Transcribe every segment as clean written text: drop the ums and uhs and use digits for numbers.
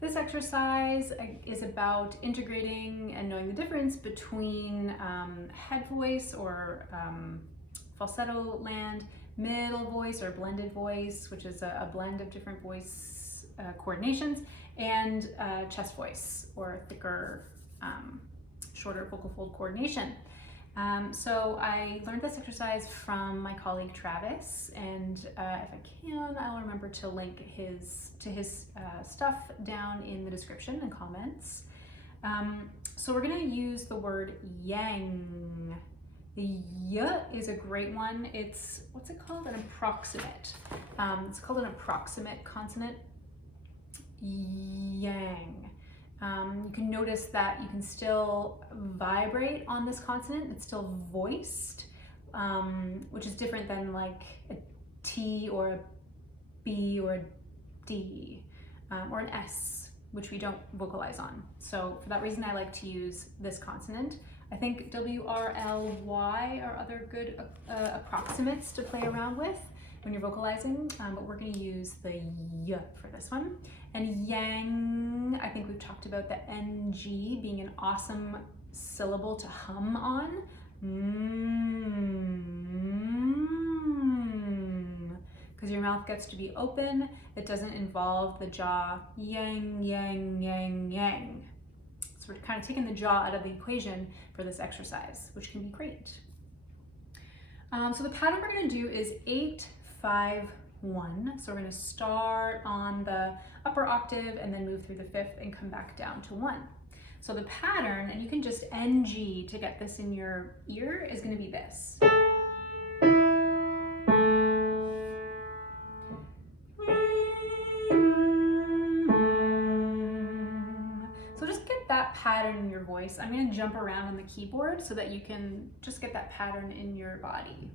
This exercise is about integrating and knowing the difference between head voice or falsetto land, middle voice or blended voice, which is a blend of different voice coordinations, and chest voice or thicker, shorter vocal fold coordination. So I learned this exercise from my colleague Travis, and if I can, I'll remember to link his stuff down in the description and comments. So we're going to use the word yang. The y is a great one. It's, what's it called? An approximate. It's called an approximate consonant. Yang. You can notice that you can still vibrate on this consonant. It's still voiced, which is different than like a T or a B or a D or an S, which we don't vocalize on. So for that reason, I like to use this consonant. I think W, R, L, Y are other good approximates to play around with when you're vocalizing, but we're going to use the y for this one. And yang, I think we've talked about the ng being an awesome syllable to hum on. Because your mouth gets to be open, it doesn't involve the jaw. Yang, yang, yang, yang. So we're kind of taking the jaw out of the equation for this exercise, which can be great. So the pattern we're going to do is 8, 5, 1. So we're going to start on the upper octave and then move through the 5th and come back down to 1. So the pattern, and you can just ng to get this in your ear, is going to be this. So just get that pattern in your voice. I'm going to jump around on the keyboard so that you can just get that pattern in your body.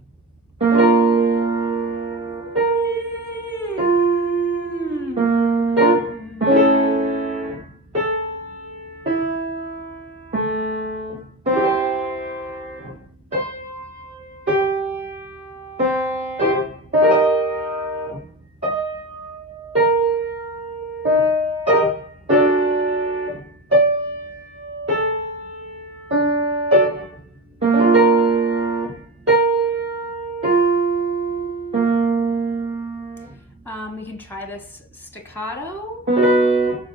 We can try this staccato. The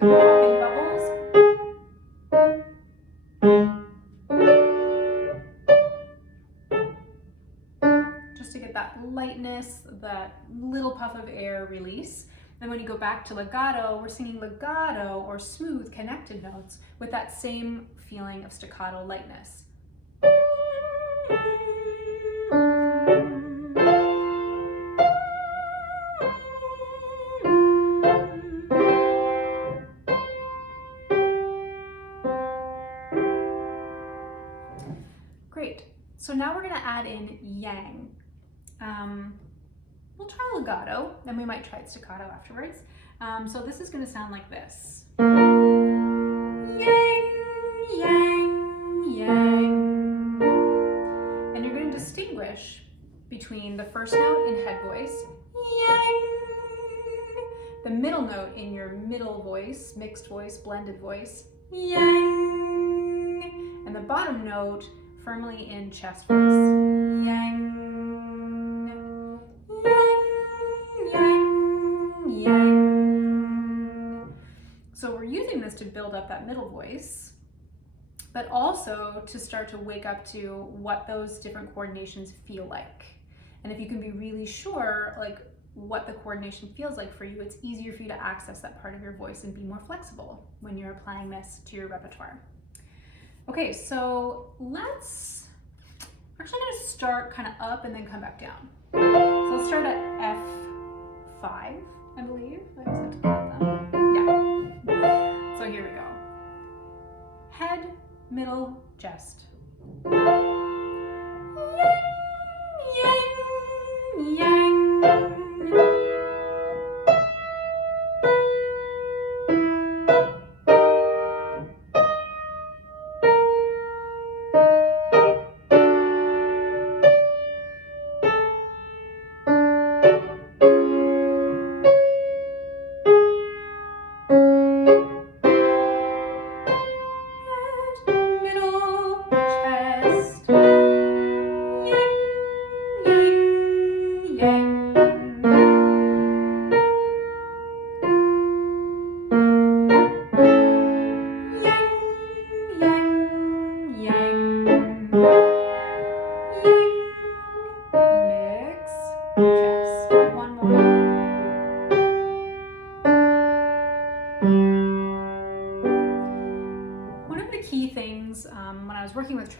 popping bubbles. Just to get that lightness, that little puff of air release. And when you go back to legato, we're singing legato or smooth connected notes with that same feeling of staccato lightness. Great. So now we're going to add in yang. We'll try legato, then we might try staccato afterwards. So this is going to sound like this. Yang, yang, yang. And you're going to distinguish between the first note in head voice, yang, the middle note in your middle voice, mixed voice, blended voice, yang, and the bottom note firmly in chest voice, yang. So we're using this to build up that middle voice, but also to start to wake up to what those different coordinations feel like. And if you can be really sure like what the coordination feels like for you, it's easier for you to access that part of your voice and be more flexible when you're applying this to your repertoire. Okay, so we're actually going to start kind of up and then come back down. So let's start at F5, I believe. I always have to count them. Yeah. So here we go. Head, middle, chest. Yang, yang, yang.